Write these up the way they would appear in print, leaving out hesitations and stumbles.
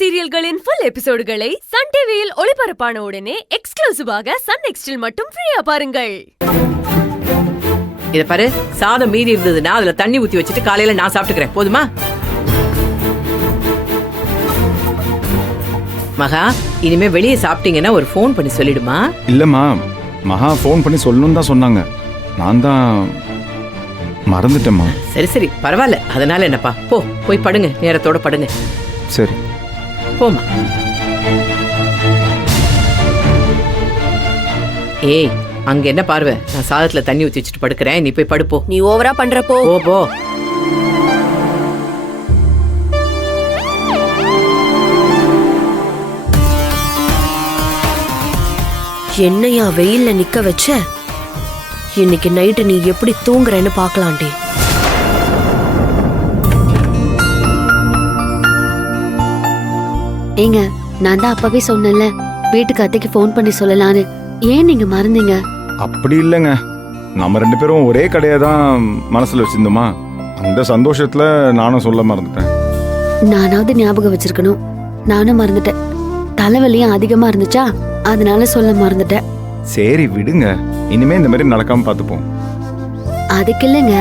சீரியல்களின் full எபிசோடுகளை Sun டிவியில் ஒளிபரப்பான உடனே எக்ஸ்க்ளூசிவாக சன் நெக்ஸ்டில் மட்டும் ஃப்ரீயா பாருங்கள். இத பாரு, சாதம் மீதி இருந்ததுன்னா அதுல தண்ணி ஊத்தி வச்சுட்டு காலையில நான் சாப்பிட்டுக்கிறேன், போதுமா? மகா, இனிமே வெளியே சாப்பிட்டீங்கன்னா ஒரு ஃபோன் பண்ணி சொல்லிடுமா? இல்லம்மா, மகா ஃபோன் பண்ணி சொல்லணும்னு தான் சொன்னாங்க. நான் தான் மறந்துட்டேம்மா. சரி சரி, பரவாயில்ல. அதனால என்னப்பா, போய் படுங்க, நேரத்தோட படுங்க. சரி போமா. ஏய், அங்க என்ன பார்வை? நான் சாதத்துல தண்ணி ஊத்தி வச்சுட்டு படுக்கிறேன், நீ போய் படுப்போ. நீ ஓவரா பண்றப்போ போ. என்னையா வெயில்ல நிக்க வச்ச? இன்னைக்கு நைட்டு நீ எப்படி தூங்குறேன்னு பாக்கலாண்டி. ஏங்க, நான் தான் அப்பவே சொன்னேன்ல வீட்டுக்கு அத்தைக்கு ஃபோன் பண்ணி சொல்லலான்னு. ஏன் நீங்க மறந்தீங்க? அப்படி இல்லைங்க, நம்ம ரெண்டு பேரும் ஒரே கடையை தான் மனசுல வச்சிருந்தோமா, அந்த சந்தோஷத்துல நானும் சொல்ல மறந்துட்டேன். நானாவது ஞாபகம் வச்சிருக்கணும், நானும் மறந்துட்டேன். தலைவலியும் அதிகமா இருந்துச்சா, அதனால சொல்ல மறந்துட்டேன். சரி விடுங்க, இனிமே இந்த மாதிரி நடக்காம பாத்துப்போம். அதுக்கு இல்லைங்க,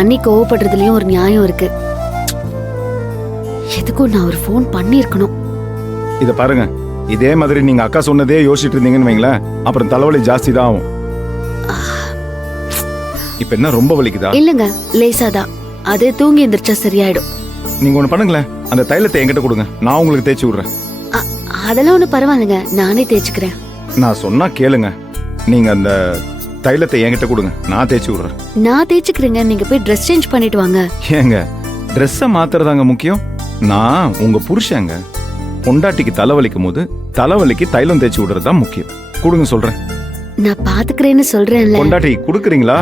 அன்னி கோவப்படுறதுலயும் ஒரு நியாயம் இருக்கு. எதுக்கும் நான் ஒரு ஃபோன் பண்ணிருக்கணும். இத பாருங்க, இதே மாதிரி நீங்க அக்கா சொன்னதே யோசிச்சுட்டு இருந்தீங்கன்னு வைங்களேன், அப்புறம் தலைவலி ஜாஸ்தி தான் ஆகும். இப்ப என்ன ரொம்ப வலிக்குதா? இல்லங்க, லேசாதான். அது தூங்கி எந்திரிச்சா சரியாயிடும். நீங்க ஒண்ணு பண்ணுங்களேன், அந்த தைலத்தை என்கிட்ட கொடுங்க, நான் உங்களுக்கு தேய்ச்சி விடுறேன். அதெல்லாம் ஒண்ணு பரவாயில்லைங்க, நானே தேய்ச்சிக்கிறேன். நான் சொன்னா கேளுங்க, நீங்க அந்த தைலத்தை என்கிட்ட கொடுங்க, நான் தேய்ச்சி விடுறேன். நான் தேய்ச்சிக்கிறேங்க, நீங்க போய் ட்ரெஸ் சேஞ்ச் பண்ணிட்டு வாங்க. ஏங்க, ட்ரெஸ்ஸை மாத்துறதாங்க முக்கியம்? நான் உங்க புருஷங்க. பொண்டாட்டிக்கு தலைவலிக்கும் போது தலைவலிக்கு தைலம் தேய்ச்சி விடுறது தான் முக்கியம். கொடுங்க சொல்றேன். நான் பாத்துக்கிறேன்னு சொல்றேன்ல. பொண்டாட்டி கொடுக்குறீங்களா?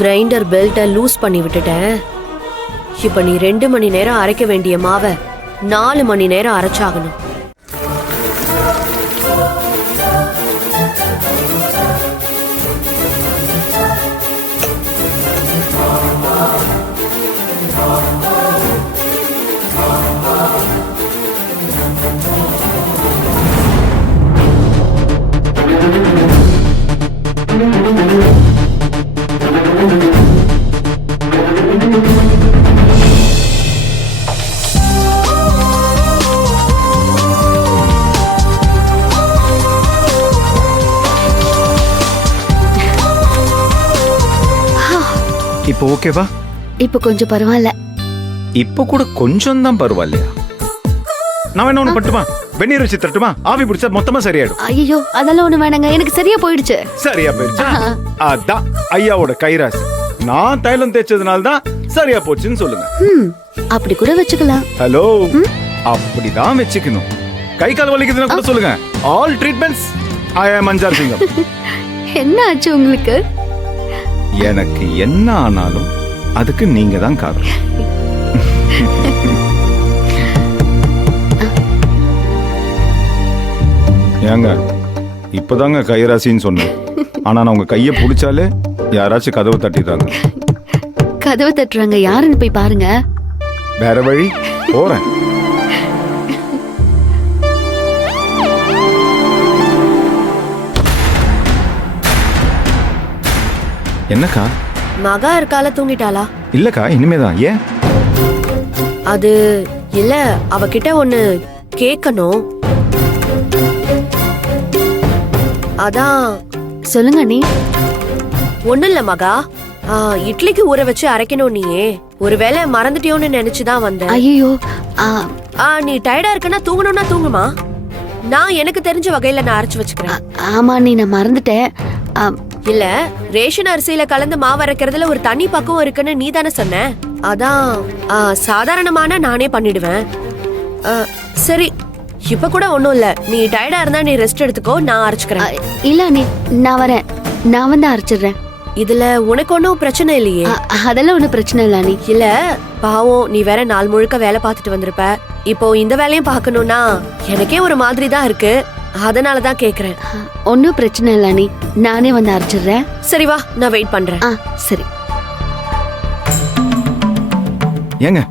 கிரைண்டர் பெல்ட்டை லூஸ் பண்ணி விட்டுட்டேன். இப்ப நீ 2 மணி நேரம் அரைக்க வேண்டிய மாவை 4 மணி நேரம் அரைச்சாகணும். இப்போ ஓகேவா? இப்ப கொஞ்சம் பரவாயில்ல. இப்ப கூட கொஞ்சம் தான் பரவாயில்லையா? நான் என்ன ஒண்ணு பட்டுமா? வெந்நீர் வச்சு தட்டுமா? ஆவி பிடிச்சா மொத்தமா சரியாயிடும். ஐயோ, அதெல்லாம் ஒண்ணு வேணாங்க, எனக்கு சரியா போயிடுச்சு. சரியா போயிடுச்சு. அதான் ஐயாவோட கைராசி. நான் தைலம் தேய்ச்சதுனால தான் சரியா போச்சுன்னு சொல்லுங்க. அப்படி கூட வச்சுக்கலாம். ஹலோ, அப்படிதான் வச்சுக்கணும். கை கால் வலிக்குதுன்னா கூட சொல்லுங்க. ஆல் ட்ரீட்மெண்ட்ஸ் ஐ ஆம் அஞ்சார் சிங்கம். என்ன ஆச்சு உங்களுக்கு? எனக்கு என்ன ஆனாலும் அதுக்கு நீங்க தான் காரணம். ஏங்க இப்பதாங்க கைராசின்னு சொன்னேன். ஆனா நான் உங்க கைய புடிச்சாலே யாராச்சும் கதவை தட்டிடுறாங்க. கதவை தட்டுறாங்க யாருன்னு போய் பாருங்க. வேற வழி போறேன். என்னக்கா? மகா இருக்கால, தூங்கிட்டாளா? இல்லக்கா, இனிமேதான். ஏன்? அது இல்ல, அவகிட்ட ஒண்ணு கேட்கணும். அதான். சொல்லுங்க நீ. ஒண்ணும் இல்ல மகா, இட்லிக்கு ஊற வச்சு அரைக்கணும். நீயே ஒருவேளை மறந்துட்டியோன்னு நினைச்சுதான் வந்தேன். ஐயோ, நீ டயர்டா இருக்குன்னா தூங்கணும்னா தூங்குமா. நான் எனக்கு தெரிஞ்ச வகையில நான் அரைச்சு வச்சுக்கிறேன். ஆமா நீ, நான் மறந்துட்டேன். இல்ல, ரேஷன் அரிசியில கலந்து மாவு அரைக்கிறதுல ஒரு தனி பக்குவம் இருக்குன்னு நீ தானே சொன்ன. அதான் சாதாரணமான நானே பண்ணிடுவேன். சரி, இப்ப கூட ஒண்ணும் இல்ல. நீ டயர்டா இருந்தா நீ ரெஸ்ட் எடுத்துக்கோ, நான் அரைச்சுக்கிறேன். இல்ல நீ, நான் வரேன். நான் வந்து அரைச்சிடுறேன். இதுல உனக்கு ஒன்னும் பிரச்சனை இல்லையே? அதெல்லாம் ஒண்ணும் பிரச்சனை இல்ல நீ. இல்ல பாவம், நீ வேற நாள் முழுக்க வேலை பார்த்துட்டு வந்திருப்ப. இப்போ இந்த வேலையும் பார்க்கணும்னா எனக்கே ஒரு மாதிரி தான் இருக்கு. அதனாலதான் கேக்குறேன். ஒன்னும் பிரச்சனை இல்ல நீ, நானே வந்து அரைச்சிடுறேன். சரி வா, நான் வெயிட் பண்றேன். சரி. ஏங்க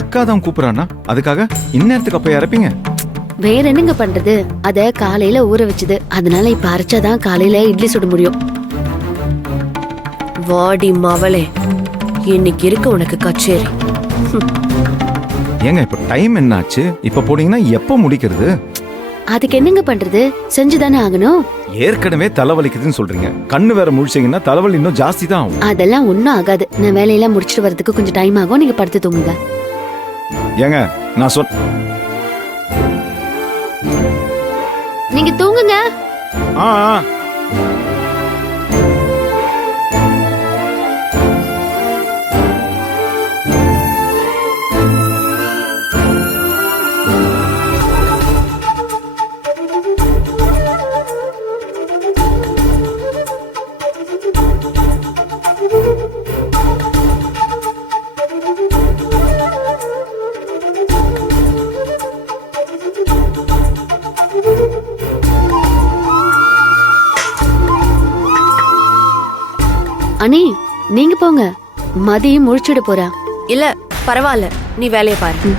அக்கா தான் கூப்பிடுறானா, அதுக்காக இந்நேரத்துக்கு அப்ப இறப்பீங்க? வேற என்னங்க பண்றது, அத காலையில ஊற வச்சது. அதனால இப்ப அரைச்சாதான் காலையில இட்லி சுட முடியும். வாடி மவளே, இன்னைக்கு இருக்கு உனக்கு கச்சேரி. ஏங்க இப்ப டைம் என்னாச்சு? இப்ப போனீங்கன்னா எப்ப முடிக்கிறது? அதுக்கு என்னங்க பண்றது, செஞ்சுதானே ஆகணும். ஏற்கனவே தலைவலிக்குதுன்னு சொல்றீங்க, கண்ணு வேற முழிச்சீங்கன்னா தலைவலி இன்னும் ஜாஸ்தி தான் ஆகும். அதெல்லாம் ஒண்ணும் ஆகாது. நான் வேலையெல்லாம் முடிச்சிட்டு வரதுக்கு கொஞ்சம் டைம் ஆகும். நீங்க படுத்து தூங்குங்க. ஏங்க நான் நீங்க தூங்குங்க. ஆ அண்ணி நீங்க போங்க, மதியம் முழிச்சிட போறா. இல்ல பரவாயில்ல, நீ வேலையை பாரு.